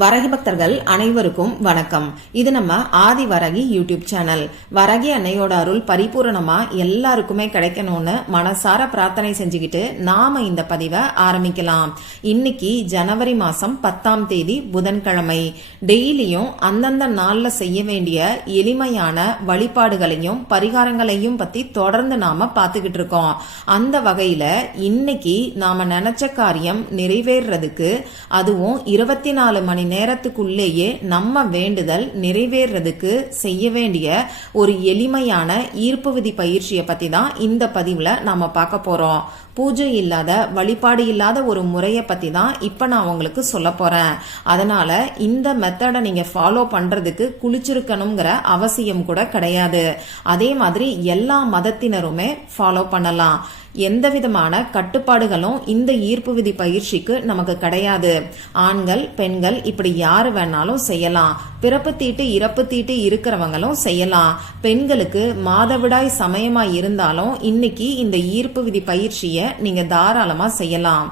வரகி பக்தர்கள் அனைவருக்கும் வணக்கம். இது நம்ம ஆதி வரகி யூடியூப் சேனல். வரகி அன்னையோட அருள் பரிபூரணமா எல்லாருக்குமே கிடைக்கணும்னு மனசார பிரார்த்தனை செஞ்சுக்கிட்டு நாம இந்த பதிவை ஆரம்பிக்கலாம். இன்னைக்கு ஜனவரி மாசம் 10ஆம் தேதி புதன்கிழமை. டெய்லியும் அந்தந்த நாள்ல செய்ய வேண்டிய எளிமையான வழிபாடுகளையும் பரிகாரங்களையும் பத்தி தொடர்ந்து நாம பாத்துக்கிட்டு இருக்கோம். அந்த வகையில இன்னைக்கு நாம நினைச்ச காரியம் நிறைவேறதுக்கு, அதுவும் 24 மணி நேரத்துக்குள்ளேயே நம்ம வேண்டுதல் நிறைவேறதுக்கு செய்ய வேண்டிய ஒரு எளிமையான ஈர்ப்பு விதி பயிற்சியை பத்தி தான் இந்த பதிவுல நாம பார்க்க போறோம். பூஜை இல்லாத, வழிபாடு இல்லாத ஒரு முறையை பத்தி தான் இப்ப நான் உங்களுக்கு சொல்ல போறேன். அதனால இந்த மெத்தடை நீங்க ஃபாலோ பண்றதுக்கு குளிச்சிருக்கணுங்கிற அவசியம் கூட கிடையாது. அதே மாதிரி எல்லா மதத்தினருமே ஃபாலோ பண்ணலாம். எந்த விதமான கட்டுப்பாடுகளும் இந்த ஈர்ப்பு விதி பயிற்சிக்கு நமக்கு கிடையாது. ஆண்கள், பெண்கள் இப்படி யாரு வேணாலும் செய்யலாம். பிறப்பு தீட்டு இறப்பு தீட்டு இருக்கிறவங்களும் செய்யலாம். பெண்களுக்கு மாதவிடாய் சமயமா இருந்தாலும் இன்னைக்கு இந்த ஈர்ப்பு விதி பயிற்சியை நீங்க தாராளமா செய்யலாம்.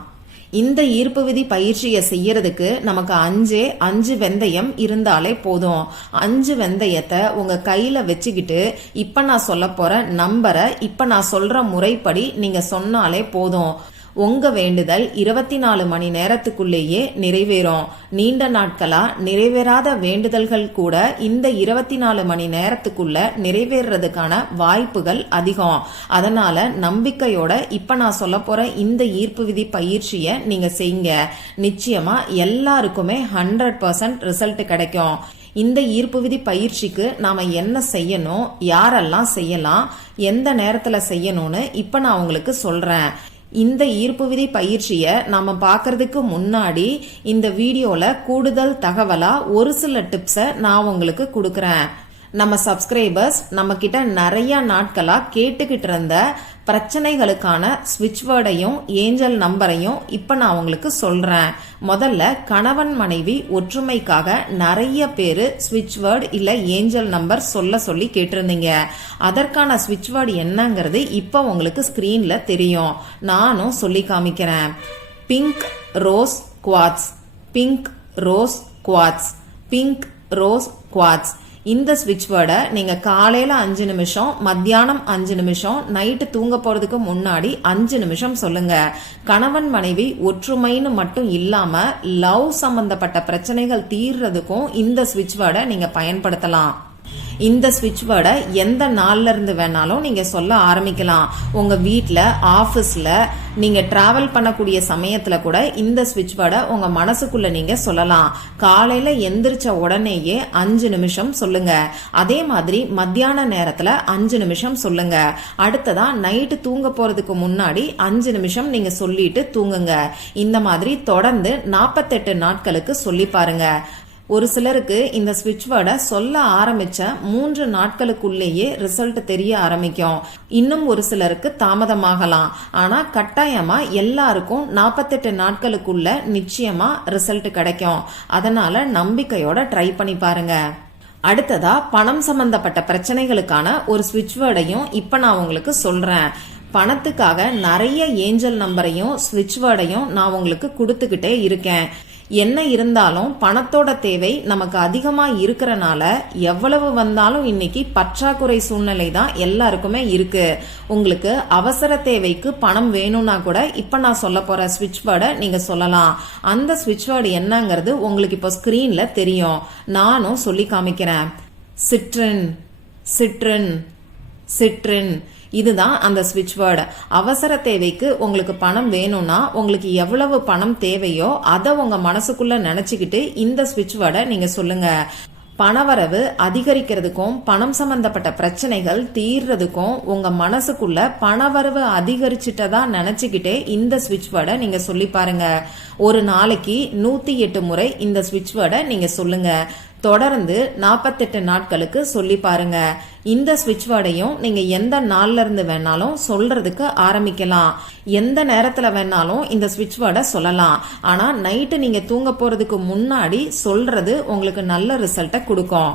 இந்த ஈர்ப்பு விதி பயிற்சியை செய்யறதுக்கு நமக்கு 5 வெந்தயம் இருந்தாலே போதும். 5 வெந்தயத்தை உங்க கையில வச்சுக்கிட்டு இப்ப நான் சொல்ல போற நம்பரை இப்ப நான் சொல்ற முறைப்படி நீங்க சொன்னாலே போதும். உங்க வேண்டுதல் 24 மணி நேரத்துக்குள்ளேயே நிறைவேறும். நீண்ட நாட்களா நிறைவேறாத வேண்டுதல்கள் கூட இந்த 24 மணி நேரத்துக்குள்ள நிறைவேறதுக்கான வாய்ப்புகள் அதிகம். அதனால நம்பிக்கையோட இப்ப நான் சொல்ல போற இந்த ஈர்ப்பு விதி பயிற்சியை நீங்க செய்யுங்க. நிச்சயமா எல்லாருக்குமே 100% ரிசல்ட் கிடைக்கும். இந்த ஈர்ப்பு விதி பயிற்சிக்கு நாம என்ன செய்யணும், யாரெல்லாம் செய்யலாம், எந்த நேரத்துல செய்யணும்னு இப்ப நான் உங்களுக்கு சொல்றேன். இந்த ஈர்ப்பு விதி பயிற்சியை நாம பாக்குறதுக்கு முன்னாடி இந்த வீடியோல கூடுதல் தகவலா ஒரு சில டிப்ஸை நான் உங்களுக்கு கொடுக்கறேன். நம்ம சப்ஸ்கிரைபர்ஸ் நம்ம கிட்ட நிறைய நாட்களா கேட்டுக்கிட்டு இருந்த பிரச்சனைகளுக்கான ஸ்விட்ச் வேர்டையும் ஏஞ்சல் நம்பரையும் இப்ப நான் உங்களுக்கு சொல்றேன். முதல்ல கணவன் மனைவி ஒற்றுமைக்காக நிறைய பேரு ஸ்விட்ச் வேர்டு இல்ல ஏஞ்சல் நம்பர் சொல்ல சொல்லி கேட்டிருந்தீங்க. அதற்கான ஸ்விட்ச் வேர்டு என்னங்கிறது இப்ப உங்களுக்கு ஸ்கிரீன்ல தெரியும். நானும் சொல்லி காமிக்கிறேன். Pink rose quartz, pink rose quartz, pink rose quartz. இந்த ஸ்விட்ச் வேர்டை நீங்க காலையில 5 நிமிஷம், மத்தியானம் 5 நிமிஷம், நைட்டு தூங்க போறதுக்கு முன்னாடி 5 நிமிஷம் சொல்லுங்க. கணவன் மனைவி ஒற்றுமைன்னு மட்டும் இல்லாம லவ் சம்பந்தப்பட்ட பிரச்சனைகள் தீர்றதுக்கும் இந்த ஸ்விட்ச் வேர்டை நீங்க பயன்படுத்தலாம். இந்த ஸ்விட்ச் வேர்டை எந்த நாள்ல இருந்து வேணாலும் நீங்க சொல்ல ஆரம்பிக்கலாம். உங்க வீட்ல, ஆபீஸ்ல, நீங்க டிராவல் பண்ணக்கூடிய சமயத்துல கூட இந்த ஸ்விட்ச் வேர்டை உங்க மனசுக்குள்ள நீங்க சொல்லலாம். காலையில எந்திரிச்ச உடனேயே 5 நிமிஷம் சொல்லுங்க. அதே மாதிரி மத்தியான நேரத்துல 5 நிமிஷம் சொல்லுங்க. அடுத்ததா நைட்டு தூங்க போறதுக்கு முன்னாடி 5 நிமிஷம் நீங்க சொல்லிட்டு தூங்குங்க. இந்த மாதிரி தொடர்ந்து 48 நாட்களுக்கு சொல்லி பாருங்க. ஒரு சிலருக்கு இந்த ஸ்விட்ச் வேர்டை சொல்ல ஆரம்பிச்ச 3 நாட்களுக்குள்ளேயே ரிசல்ட் தெரிய ஆரம்பிக்கும். இன்னும் ஒரு சிலருக்கு தாமதமாகலாம். ஆனா கட்டாயமா எல்லாருக்கும் 48 நாட்களுக்குள்ள நிச்சயமா ரிசல்ட் கிடைக்கும். அதனால நம்பிக்கையோட ட்ரை பண்ணி பாருங்க. அடுத்ததா பணம் சம்பந்தப்பட்ட பிரச்சனைகளுக்கான ஒரு ஸ்விட்ச் வேர்டையும் இப்ப நான் உங்களுக்கு சொல்றேன். பணத்துக்காக நிறைய ஏஞ்சல் நம்பரையும் ஸ்விட்ச் வேர்டையும் நான் உங்களுக்கு கொடுத்துக்கிட்டே இருக்கேன். என்ன இருந்தாலும் பணத்தோட தேவை நமக்கு அதிகமா இருக்கறனால எவ்வளவு வந்தாலும் இன்னைக்கு பற்றாக்குறை சூழ்நிலை தான் எல்லாருக்குமே இருக்கு. உங்களுக்கு அவசர தேவைக்கு பணம் வேணும்னா கூட இப்ப நான் சொல்ல போற ஸ்விட்ச் வேர்டை நீங்க சொல்லலாம். அந்த ஸ்விட்ச் வேர்டு என்னங்கிறது உங்களுக்கு இப்போ ஸ்கிரீன்ல தெரியும். நானும் சொல்லி காமிக்கிறேன். Citrine, citrine, citrine. இதுதான் அந்த ஸ்விட்ச் வேர்டு. அவசர தேவைக்கு உங்களுக்கு பணம் வேணும்னா உங்களுக்கு எவ்வளவு பணம் தேவையோ அதை உங்க மனசுக்குள்ள நினைச்சுக்கிட்டு இந்த ஸ்விட்ச் வேர்டை நீங்க சொல்லுங்க. பணவரவு அதிகரிக்கிறதுக்கும் பணம் சம்பந்தப்பட்ட பிரச்சனைகள் தீர்றதுக்கும் உங்க மனசுக்குள்ள பணவரவு அதிகரிச்சுட்டதா நினைச்சுக்கிட்டே இந்த ஸ்விட்ச் வேர்டை நீங்க சொல்லி பாருங்க. ஒரு நாளைக்கு 108 முறை இந்த ஸ்விட்ச் வேர்டை நீங்க சொல்லுங்க. தொடர்ந்து 48 நாட்களுக்கு சொல்லி பாருங்க. இந்த ஸ்விட்ச் வேர்டையும் நீங்க எந்த நாள்ல இருந்து வேணாலும் சொல்றதுக்கு ஆரம்பிக்கலாம். எந்த நேரத்துல வேணாலும் இந்த ஸ்விட்ச் வேர்டை சொல்லலாம். ஆனா நைட்டு நீங்க தூங்க போறதுக்கு முன்னாடி சொல்றது உங்களுக்கு நல்ல ரிசல்ட்டை கொடுக்கும்.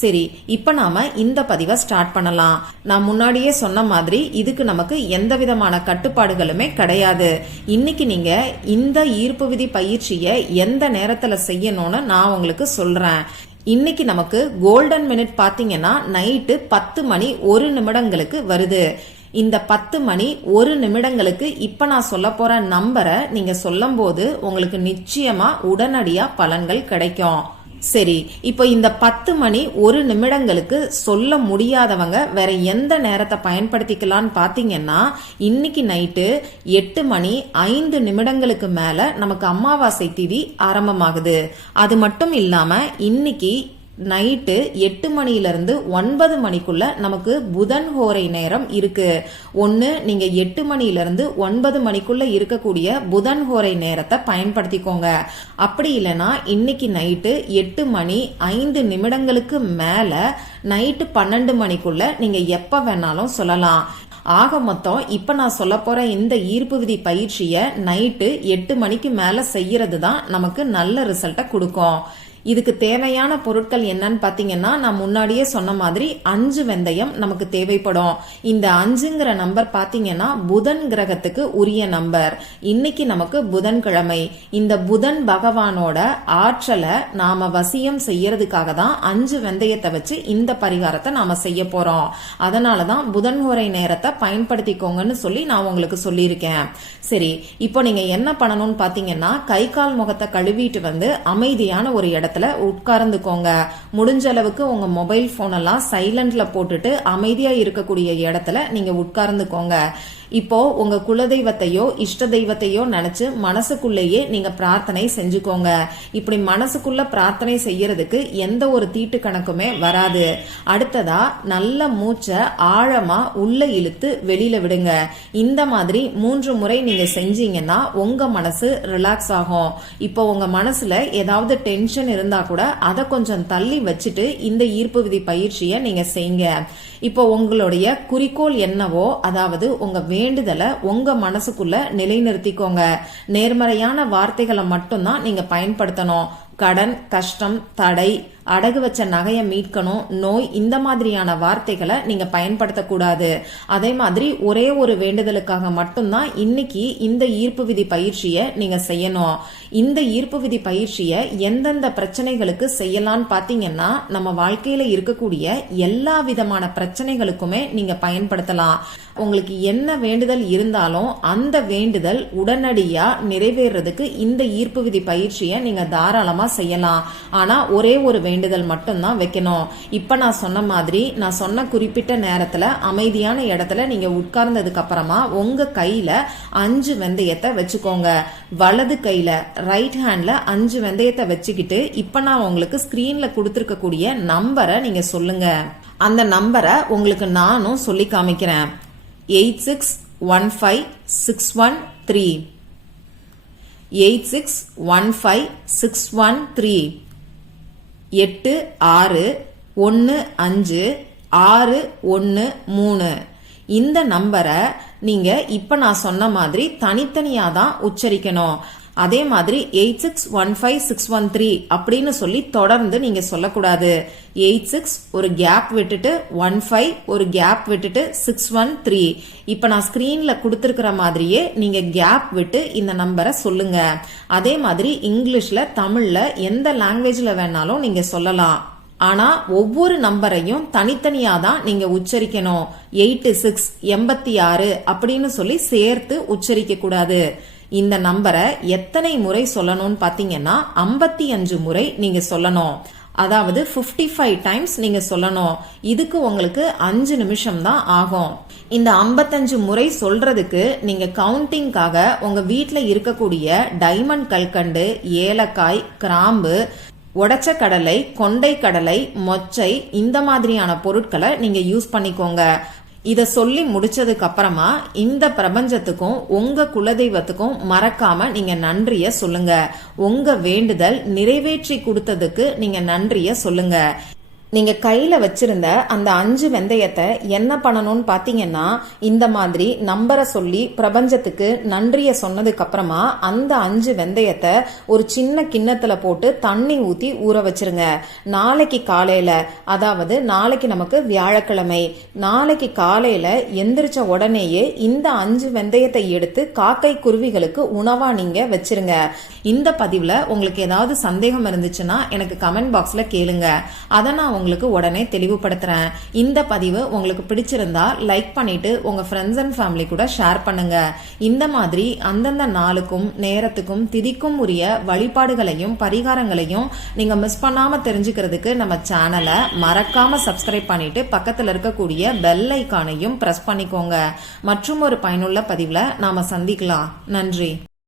சரி, இப்ப நாம இந்த பதிவை ஸ்டார்ட் பண்ணலாம். நான் முன்னாடியே சொன்ன மாதிரி இதுக்கு நமக்கு எந்த விதமான கட்டுப்பாடுகளுமே கிடையாது. இன்னைக்கு நீங்க இந்த ஈர்ப்பு விதி பயிற்சியை எந்த நேரத்துல செய்யணும்னு நான் உங்களுக்கு சொல்றேன். இன்னைக்கு நமக்கு கோல்டன் மினிட் பாத்தீங்கன்னா நைட்டு 10 மணி 1 நிமிடங்களுக்கு வருது. இந்த 10 மணி 1 நிமிடங்களுக்கு இப்ப நான் சொல்ல போற நம்பரை நீங்க சொல்லும் போது உங்களுக்கு நிச்சயமா உடனடியா பலன்கள் கிடைக்கும். சரி, இப்போ இந்த 10 மணி 1 நிமிடங்களுக்கு சொல்ல முடியாதவங்க வேற எந்த நேரத்தை பயன்படுத்திக்கலாம்னு பாத்தீங்கன்னா, இன்னைக்கு நைட்டு 8 மணி 5 நிமிடங்களுக்கு மேல நமக்கு அமாவாசை திதி ஆரம்பமாகுது. அது மட்டும் இல்லாம இன்னைக்கு நைட்டு 8 மணியிலிருந்து 9 மணிக்குள்ள நமக்கு புதன் ஹோரை நேரம் இருக்கு. ஒன்னு நீங்க 8 மணியிலிருந்து 9 மணிக்குள்ள இருக்கக்கூடிய புதன் ஹோரை நேரத்தை பயன்படுத்திக்கோங்க. அப்படி இல்லைன்னா இன்னைக்கு நைட்டு 8 மணி 5 நிமிடங்களுக்கு மேல நைட்டு 12 மணிக்குள்ள நீங்க எப்ப வேணாலும் சொல்லலாம். ஆக மொத்தம் இப்ப நான் சொல்ல போற இந்த ஈர்ப்பு விதி பயிற்சிய நைட்டு 8 மணிக்கு மேல செய்யறது தான் நமக்கு நல்ல ரிசல்ட்டை கொடுக்கும். இதுக்கு தேவையான பொருட்கள் என்னன்னு பாத்தீங்கன்னா, நான் முன்னாடியே சொன்ன மாதிரி 5 வெந்தயம் நமக்கு தேவைப்படும். இந்த 5ங்கிற நம்பர் பாத்தீங்கன்னா புதன் கிரகத்துக்கு உரிய நம்பர். இன்னைக்கு நமக்கு புதன்கிழமை. இந்த புதன் பகவானோட ஆற்றலை நாம வசியம் செய்யறதுக்காக தான் 5 வெந்தயத்தை வச்சு இந்த பரிகாரத்தை நாம செய்ய போறோம். அதனாலதான் புதன் ஹோரை நேரத்தை பயன்படுத்திக்கோங்கன்னு சொல்லி நான் உங்களுக்கு சொல்லியிருக்கேன். சரி, இப்போ நீங்க என்ன பண்ணணும்னு பாத்தீங்கன்னா, கை கால் முகத்தை கழுவிட்டு வந்து அமைதியான ஒரு இடத்துல உட்கார்ந்துக்கோங்க. முடிஞ்ச அளவுக்கு உங்க மொபைல் போன் எல்லாம் சைலண்ட்ல போட்டுட்டு அமைதியா இருக்கக்கூடிய இடத்துல நீங்க உட்கார்ந்துக்கோங்க. இப்போ உங்க குலதெய்வத்தையோ இஷ்ட தெய்வத்தையோ நினைச்சு மனசுக்குள்ளேயே நீங்க பிரார்த்தனை செஞ்சுக்கோங்க. இப்படி மனசுக்குள்ள பிரார்த்தனை செய்யறதுக்கு எந்த ஒரு தீட்டு கணக்குமே வராது. அடுத்ததா நல்ல மூச்சை ஆழமா உள்ள இழுத்து வெளியில விடுங்க. இந்த மாதிரி 3 முறை நீங்க செஞ்சீங்கன்னா உங்க மனசு ரிலாக்ஸ் ஆகும். இப்போ உங்க மனசுல ஏதாவது டென்ஷன் இருந்தா கூட அதை கொஞ்சம் தள்ளி வச்சுட்டு இந்த ஈர்ப்பு விதி பயிற்சியை நீங்க செய்யுங்க. இப்போ உங்களுடைய குறிக்கோள் என்னவோ, அதாவது உங்க வேண்டுதலை உங்க மனசுக்குள்ள நிலைநிறுத்திக்கோங்க. நேர்மறையான வார்த்தைகளை மட்டும்தான் நீங்க பயன்படுத்தணும். கடன், கஷ்டம், தடை, அடகு வச்ச நகையை மீட்கணும், நோய், இந்த மாதிரியான வார்த்தைகளை நீங்க பயன்படுத்தக்கூடாது. அதே மாதிரி ஒரே ஒரு வேண்டுதலுக்காக மட்டும்தான் இன்னைக்கு இந்த ஈர்ப்பு விதி பயிற்சியை நீங்க செய்யணும். இந்த ஈர்ப்பு விதி பயிற்சியை எந்தெந்த பிரச்சனைகளுக்கு செய்யலாம்னு பாத்தீங்கன்னா, நம்ம வாழ்க்கையில இருக்கக்கூடிய எல்லா விதமான பிரச்சனைகளுக்குமே நீங்க பயன்படுத்தலாம். உங்களுக்கு என்ன வேண்டுதல் இருந்தாலும் அந்த வேண்டுதல் உடனடியா நிறைவேறதுக்கு இந்த ஈர்ப்பு விதி பயிற்சியை நீங்க தாராளமா செய்யலாம். ஆனா ஒரே ஒரு வேண்டுதல் மட்டும்தான் வைக்கணும். இப்ப நான் சொன்ன மாதிரி நான் சொன்ன குறிப்பிட்ட நேரத்துல அமைதியான இடத்துல நீங்க உட்கார்ந்ததுக்கு அப்புறமா உங்க கையில 5 வெந்தயத்தை வச்சுக்கோங்க. வலது கையில ரைட் ஹேண்ட்ல 5 வெந்தயத்தை வச்சுக்கிட்டு இப்ப நான் உங்களுக்கு ஸ்கிரீன்ல கொடுத்திருக்கக்கூடிய நம்பரை நீங்க சொல்லுங்க. அந்த நம்பரை உங்களுக்கு நானும் சொல்லி காமிக்கிறேன். 86156113 86156113 86156113. இந்த நம்பரை நீங்க இப்ப நான் சொன்ன மாதிரி தனித்தனியா தான் உச்சரிக்கணும். அதே மாதிரி 86156113 அப்படின்னு சொல்லி தொடர்ந்து நீங்க சொல்லக்கூடாது. 86 ஒரு கேப் விட்டுட்டு 15 ஒரு கேப் விட்டுட்டு 613. இப்ப நான் ஸ்கிரீன்ல கொடுத்திருக்கிற மாதிரியே நீங்க கேப் விட்டு இந்த நம்பரை சொல்லுங்க. அதே மாதிரி இங்கிலீஷ்ல, தமிழ்ல எந்த லாங்குவேஜ்ல வேணாலும் நீங்க சொல்லலாம். ஆனா ஒவ்வொரு நம்பரையும் தனித்தனியா தான் நீங்க உச்சரிக்கணும். 86 86 அப்படின்னு சொல்லி சேர்த்து உச்சரிக்க கூடாது. இந்த நம்பரை எத்தனை முறை சொல்லணும்னு பாத்தீங்கன்னா 55 முறை நீங்க சொல்லணும். அதாவது 55 டைம்ஸ் நீங்க சொல்லணும். இதுக்கு உங்களுக்கு 5 நிமிஷம் தான் ஆகும். இந்த 55 முறை சொல்றதுக்கு நீங்க கவுண்டிங்காக உங்க வீட்ல இருக்கக்கூடிய டைமண்ட் கல்கண்டு, ஏலக்காய், கிராம்பு, உடைச்ச கடலை, கொண்டை கடலை, மொச்சை, இந்த மாதிரியான பொருட்களை நீங்க யூஸ் பண்ணிக்கோங்க. இத சொல்லி முடிச்சதுக்கு அப்புறமா இந்த பிரபஞ்சத்துக்கும் உங்க குலதெய்வத்துக்கும் மறக்காம நீங்க நன்றிய சொல்லுங்க. உங்க வேண்டுதல் நிறைவேற்றி கொடுத்ததுக்கு நீங்க நன்றிய சொல்லுங்க. நீங்க கையில வச்சிருந்த அந்த 5 வெந்தயத்தை என்ன பண்ணணும்னு பாத்தீங்கன்னா, இந்த மாதிரி நம்பரை சொல்லி பிரபஞ்சத்துக்கு நன்றிய சொன்னதுக்கு அப்புறமா அந்த 5 வெந்தயத்தை ஒரு சின்ன கிண்ணத்துல போட்டு தண்ணி ஊத்தி ஊற வச்சிருங்க. நாளைக்கு காலையில, அதாவது நாளைக்கு நமக்கு வியாழக்கிழமை, நாளைக்கு காலையில எந்திரிச்ச உடனேயே இந்த 5 வெந்தயத்தை எடுத்து காக்கை குருவிகளுக்கு உணவா நீங்க வச்சிருங்க. இந்த பதிவுல உங்களுக்கு ஏதாவது சந்தேகம் இருந்துச்சுன்னா எனக்கு கமெண்ட் பாக்ஸ்ல கேளுங்க. அதை நான் உங்களுக்கு உடனே தெளிவுபடுத்துறேன். இந்த பதிவு உங்களுக்கு பிடிச்சிருந்தா லைக் பண்ணிட்டு உங்க ஃப்ரெண்ட்ஸ் அண்ட் ஃபேமிலி கூட ஷேர் பண்ணுங்க. இந்த மாதிரி அந்தந்த நாளுக்கும் நேரத்துக்கும் திதிக்கும் உரிய வழிபாடுகளையும் பரிகாரங்களையும் நீங்க மிஸ் பண்ணாம தெரிஞ்சுக்கிறதுக்கு நம்ம சேனலை மறக்காம சப்ஸ்கிரைப் பண்ணிட்டு பக்கத்துல இருக்கக்கூடிய பெல் ஐகானையும் பிரஸ் பண்ணிக்கோங்க. மற்றும் ஒரு பயனுள்ள பதிவுல நாம சந்திக்கலாம். நன்றி.